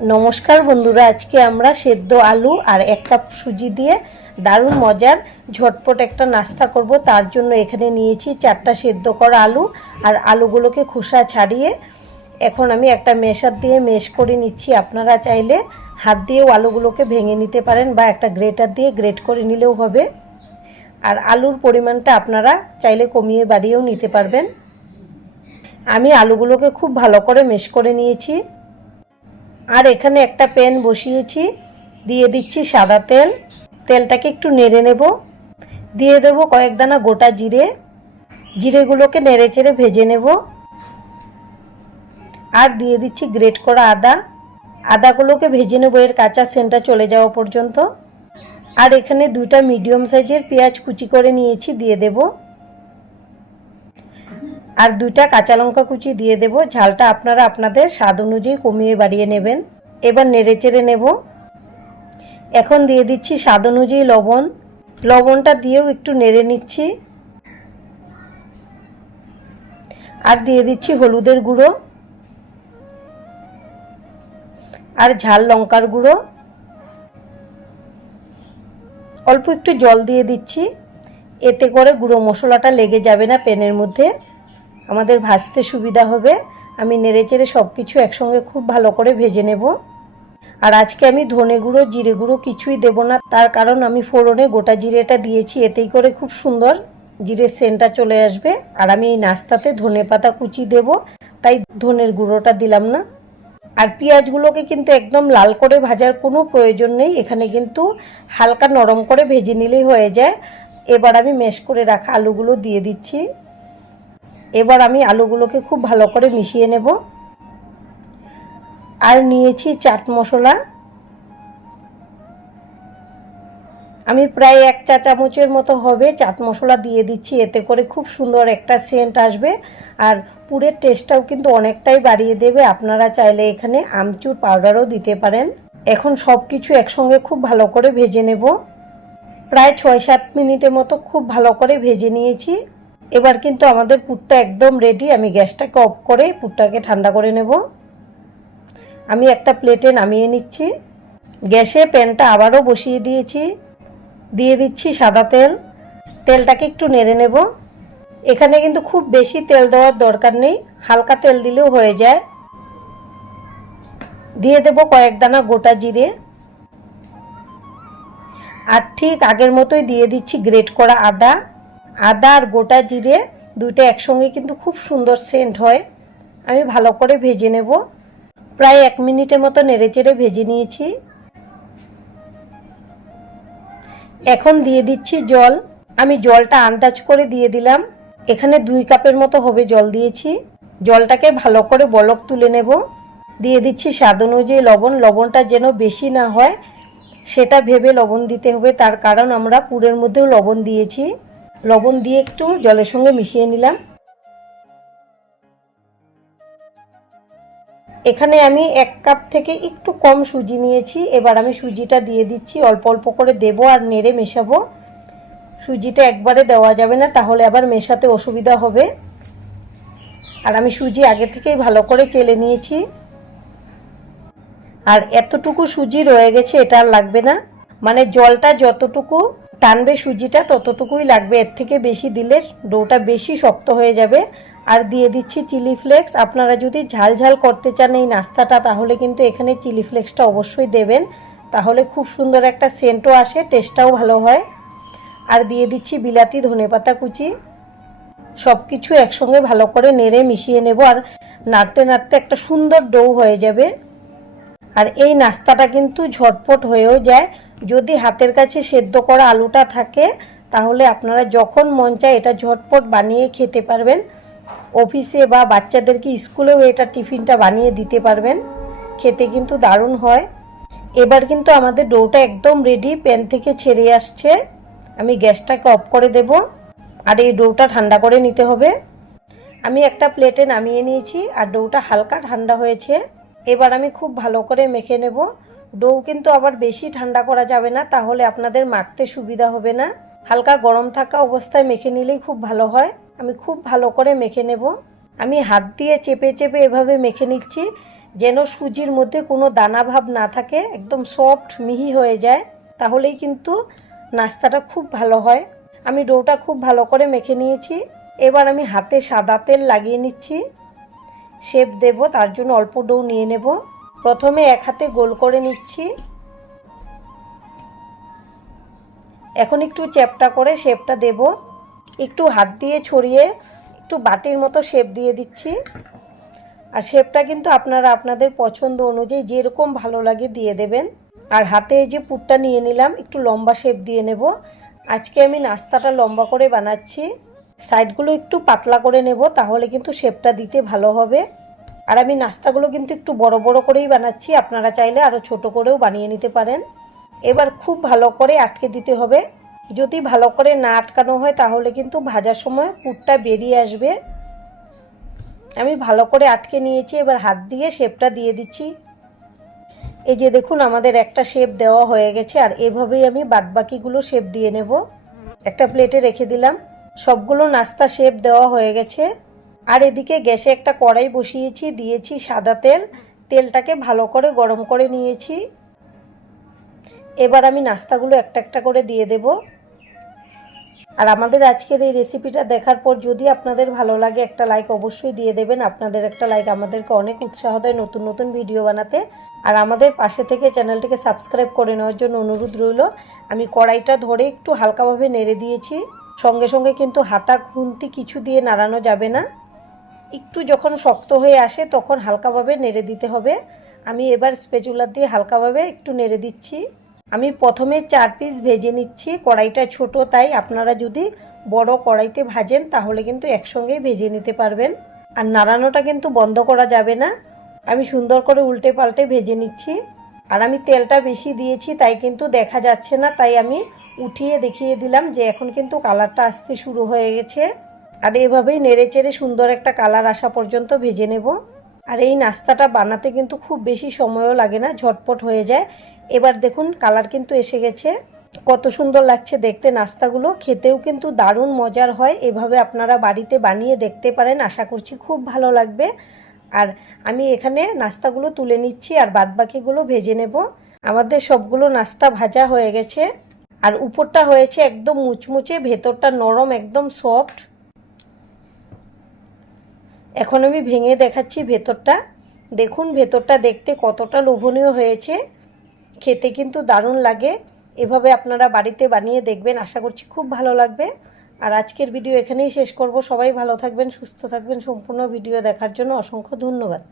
নমস্কার বন্ধুরা, আজকে আমরা সেদ্ধ আলু আর 1 কাপ সুজি দিয়ে দারুণ মজার ঝটপট একটা নাস্তা করব। তার জন্য এখানে নিয়েছি 4টা সেদ্ধ করা আলু আর আলুগুলোকে খোসা ছাড়িয়ে এখন আমি একটা মেশার দিয়ে মেশ করে নিচ্ছি। আপনারা চাইলে হাত দিয়েও আলুগুলোকে ভেঙে নিতে পারেন বা একটা গ্রেটার দিয়ে গ্রেট করে নিলেও হবে। আর আলুর পরিমাণটা আপনারা চাইলে কমিয়ে বাড়িয়েও নিতে পারবেন। আমি আলুগুলোকে খুব ভালো করে মেশ করে নিয়েছি। আর এখানে একটা প্যান বসিয়েছি, দিয়ে দিচ্ছি সাদা তেল। তেলটাকে একটু নেড়ে নেব, দিয়ে দেব কয়েক দানা গোটা জিরে। জিরেগুলোকে নেড়ে চেড়ে ভেজে নেব। আর দিয়ে দিচ্ছি গ্রেট করা আদা। আদাগুলোকে ভেজে নেব এর কাঁচা সেন্টটা চলে যাওয়া পর্যন্ত। আর এখানে 2টা মিডিয়াম সাইজের পেঁয়াজ কুচি করে নিয়েছি, দিয়ে দেব। আর 2টা কাঁচা লঙ্কা কুচি দিয়ে দেব। ঝালটা আপনারা আপনাদের স্বাদ অনুযায়ী কমিয়ে বাড়িয়ে নেবেন। এবার নেড়ে চেড়ে নেব। এখন দিয়ে দিচ্ছি স্বাদ অনুযায়ী লবণ। লবণটা দিয়েও একটু নেড়ে নিচ্ছি। আর দিয়ে দিচ্ছি হলুদের গুঁড়ো আর ঝাল লঙ্কার গুঁড়ো। অল্প একটু জল দিয়ে দিচ্ছি, এতে করে গুঁড়ো মশলাটা লেগে যাবে না প্যানের মধ্যে, আমাদের ভাজতে সুবিধা হবে। আমি নেড়ে চেড়ে সব কিছু একসঙ্গে খুব ভালো করে ভেজে নেব। আর আজকে আমি ধনে গুঁড়ো জিরে গুঁড়ো কিছুই দেব না, তার কারণ আমি ফোড়নে গোটা জিরেটা দিয়েছি, এতেই করে খুব সুন্দর জিরের সেন্টটা চলে আসবে। আর আমি এই নাস্তাতে ধনে পাতা কুচি দেব, তাই ধনের গুঁড়োটা দিলাম না। আর পেঁয়াজগুলোকে কিন্তু একদম লাল করে ভাজার কোনো প্রয়োজন নেই, এখানে কিন্তু হালকা নরম করে ভেজে নিলেই হয়ে যায়। এবার আমি ম্যাশ করে রাখা আলুগুলো দিয়ে দিচ্ছি। এবার আমি আলুগুলোকে খুব ভালো করে মিশিয়ে নেব। আর নিয়েছি চাট মশলা, আমি প্রায় 1 চা চামচের মতো হবে চাট মশলা দিয়ে দিচ্ছি, এতে করে খুব সুন্দর একটা সেন্ট আসবে। আর পুরের টেস্টটাও কিন্তু অনেকটাই বাড়িয়ে দেবে। আপনারা চাইলে এখানে আমচুর পাউডারও দিতে পারেন। এখন সব কিছু একসঙ্গে খুব ভালো করে ভেজে নেব। প্রায় 6-7 মিনিটের মতো খুব ভালো করে ভেজে নিয়েছি। এবার কিন্তু আমাদের পুরটা একদম রেডি। আমি গ্যাসটাকে অফ করে পুরটাকে ঠান্ডা করে নেব। আমি একটা প্লেটে নামিয়ে নিচ্ছি। গ্যাসে প্যানটা আবারও বসিয়ে দিয়েছি, দিয়ে দিচ্ছি সাদা তেল। তেলটাকে একটু নেড়ে নেব। এখানে কিন্তু খুব বেশি তেল দেওয়ার দরকার নেই, হালকা তেল দিলেও হয়ে যায়। দিয়ে দেব কয়েক দানা গোটা জিরে। আর ঠিক আগের মতোই দিয়ে দিচ্ছি গ্রেট করা আদা। আদা আর গোটা জিরে 2টা একসঙ্গে কিন্তু খুব সুন্দর সেন্ট হয়। আমি ভালো করে ভেজে নেব। প্রায় 1 মিনিটের মতো নেড়ে চেড়ে ভেজে নিয়েছি। এখন দিয়ে দিচ্ছি জল। আমি জলটা আন্দাজ করে দিয়ে দিলাম, এখানে 2 কাপের মতো হবে জল দিয়েছি। জলটাকে ভালো করে বলক তুলে নেব। দিয়ে দিচ্ছি স্বাদ অনুযায়ী লবণ। লবণটা যেন বেশি না হয় সেটা ভেবে লবণ দিতে হবে, তার কারণ আমরা পুরের মধ্যেও লবণ দিয়েছি। লবণ দিয়ে একটু জলের সঙ্গে মিশিয়ে নিলাম। এখানে আমি 1 কাপ থেকে একটু কম সুজি নিয়েছি। এবার আমি সুজিটা দিয়ে দিচ্ছি, অল্প অল্প করে দেব আর নেড়ে মেশাবো। সুজিটা একবারে দেওয়া যাবে না, তাহলে আবার মেশাতে অসুবিধা হবে। আর আমি সুজি আগে থেকেই ভালো করে চেলে নিয়েছি। আর এতটুকু সুজি রয়ে গেছে, এটা আর লাগবে না। মানে জলটা যতটুকু টানবে সুজিটা ততটুকুই লাগবে, এর থেকে বেশি দিলে ডোটা বেশি শক্ত হয়ে যাবে। আর দিয়ে দিচ্ছি চিলি ফ্লেক্স। আপনারা যদি ঝাল ঝাল করতে চান এই নাস্তাটা, তাহলে কিন্তু এখানে চিলি ফ্লেক্সটা অবশ্যই দেবেন, তাহলে খুব সুন্দর একটা সেন্টও আসে, টেস্টটাও ভালো হয়। আর দিয়ে দিচ্ছি বিলাতি ধনেপাতা কুচি। সব কিছু একসঙ্গে ভালো করে নেড়ে মিশিয়ে নেব। আর নাড়তে নাড়তে একটা সুন্দর ডো হয়ে যাবে। আর এই নাস্তাটা কিন্তু ঝটপট হয়েও যায়, যদি হাতের কাছে সেদ্ধ করা আলুটা থাকে, তাহলে আপনারা যখন মন চায় এটা ঝটপট বানিয়ে খেতে পারবেন। অফিসে বা বাচ্চাদেরকে স্কুলেও এটা টিফিনটা বানিয়ে দিতে পারবেন, খেতে কিন্তু দারুণ হয়। এবার কিন্তু আমাদের ডোটা একদম রেডি, প্যান থেকে ছেড়ে আসছে। আমি গ্যাসটাকে অফ করে দেব। আর এই ডোটা ঠান্ডা করে নিতে হবে। আমি একটা প্লেটে নামিয়ে নিয়েছি আর ডোটা হালকা ঠান্ডা হয়েছে। এবার আমি খুব ভালো করে মেখে নেব। ডো কিন্তু আবার বেশি ঠান্ডা করা যাবে না, তাহলে আপনাদের মাখতে সুবিধা হবে না। হালকা গরম থাকা অবস্থায় মেখে নিলেই খুব ভালো হয়। আমি খুব ভালো করে মেখে নেব। আমি হাত দিয়ে চেপে চেপে এভাবে মেখে নিচ্ছি, যেন সুজির মধ্যে কোনো দানা ভাব না থাকে, একদম সফট মিহি হয়ে যায়, তাহলেই কিন্তু নাস্তাটা খুব ভালো হয়। আমি ডোটা খুব ভালো করে মেখে নিয়েছি। এবার আমি হাতে সাদা তেল লাগিয়ে নিচ্ছি। শেপ দেব, তার জন্য অল্প ডো নিয়ে নেব। প্রথমে এক হাতে গোল করে নিচ্ছি। এখন একটু চ্যাপ্টা করে শেপটা দেব। একটু হাত দিয়ে ছড়িয়ে একটু বাটির মতো শেপ দিয়ে দিচ্ছি। আর শেপটা কিন্তু আপনারা আপনাদের পছন্দ অনুযায়ী যেরকম ভালো লাগে দিয়ে দেবেন। আর হাতে এই যে পুরটা নিয়ে নিলাম, একটু লম্বা শেপ দিয়ে নেব। আজকে আমি নাস্তাটা লম্বা করে বানাচ্ছি, সাইডগুলো একটু পাতলা করে নেব, তাহলে কিন্তু শেপটা দিতে ভালো হবে। আর আমি নাস্তাগুলো কিন্তু একটু বড় বড় করেই বানাচ্ছি, আপনারা চাইলে আরও ছোট করেও বানিয়ে নিতে পারেন। এবার খুব ভালো করে আটকে দিতে হবে। যদি ভালো করে না আটকানো হয় তাহলে কিন্তু ভাজার সময় পুরটা বেরিয়ে আসবে। আমি ভালো করে আটকে নিয়েছি, এবার হাত দিয়ে শেপটা দিয়ে দিচ্ছি। এই যে দেখুন আমাদের একটা শেপ দেওয়া হয়ে গেছে। আর এভাবেই আমি বাদবাকিগুলো শেপ দিয়ে নেব। একটা প্লেটে রেখে দিলাম। সবগুলো নাস্তা শেপ দেওয়া হয়ে গেছে। আর এদিকে গ্যাসে একটা কড়াই বসিয়েছি, দিয়েছি সাদা তেল। তেলটাকে ভালো করে গরম করে নিয়েছি। এবার আমি নাস্তাগুলো একটা একটা করে দিয়ে দেব। আর আমাদের আজকের এই রেসিপিটা দেখার পর যদি আপনাদের ভালো লাগে একটা লাইক অবশ্যই দিয়ে দেবেন। আপনাদের একটা লাইক আমাদেরকে অনেক উৎসাহ দেয় নতুন নতুন ভিডিও বানাতে। আর আমাদের পাশে থেকে চ্যানেলটিকে সাবস্ক্রাইব করে নেওয়ার জন্য অনুরোধ রইল। আমি কড়াইটা ধরে একটু হালকাভাবে নেড়ে দিয়েছি। সঙ্গে সঙ্গে কিন্তু হাতা খুন্তি কিছু দিয়ে নাড়ানো যাবে না। একটু যখন শক্ত হয়ে আসে তখন হালকাভাবে নেড়ে দিতে হবে। আমি এবার স্প্যাচুলা দিয়ে হালকাভাবে একটু নেড়ে দিচ্ছি। আমি প্রথমে 4 পিস ভেজে নিচ্ছি। কড়াইটা ছোট, তাই আপনারা যদি বড় কড়াইতে ভাজেন তাহলে কিন্তু একসঙ্গেই ভেজে নিতে পারবেন। আর নাড়ানোটা কিন্তু বন্ধ করা যাবে না। আমি সুন্দর করে উল্টে পাল্টে ভেজে নিচ্ছি। আর আমি তেলটা বেশি দিয়েছি তাই কিন্তু দেখা যাচ্ছে না, তাই আমি উঠিয়ে দেখিয়ে দিলাম যে এখন কিন্তু কালারটা আসতে শুরু হয়ে গেছে। আর এভাবেই নেড়ে চেড়ে সুন্দর একটা কালার আসা পর্যন্ত ভেজে নেব। আর এই নাস্তাটা বানাতে কিন্তু খুব বেশি সময়ও লাগে না, ঝটপট হয়ে যায়। এবার দেখুন কালার কিন্তু এসে গেছে। কত সুন্দর লাগছে দেখতে নাস্তাগুলো, খেতেও কিন্তু দারুণ মজার হয়। এভাবে আপনারা বাড়িতে বানিয়ে দেখতে পারেন, আশা করছি খুব ভালো লাগবে। আর আমি এখানে নাস্তাগুলো তুলে নিচ্ছি আর বাদবাকিগুলো ভেজে নেব। আমাদের সবগুলো নাস্তা ভাজা হয়ে গেছে। আর উপরটা হয়েছে একদম মুচমুচে, ভেতরটা নরম, একদম সফট। এখন আমি ভেঙে দেখাচ্ছি ভেতরটা। দেখুন ভেতরটা দেখতে কতটা লোভনীয় হয়েছে, খেতে কিন্তু দারুণ লাগে। এভাবে আপনারা বাড়িতে বানিয়ে দেখবেন, আশা করছি খুব ভালো লাগবে। আর আজকের ভিডিও এখানেই শেষ করব। সবাই ভালো থাকবেন, সুস্থ থাকবেন। সম্পূর্ণ ভিডিও দেখার জন্য অসংখ্য ধন্যবাদ।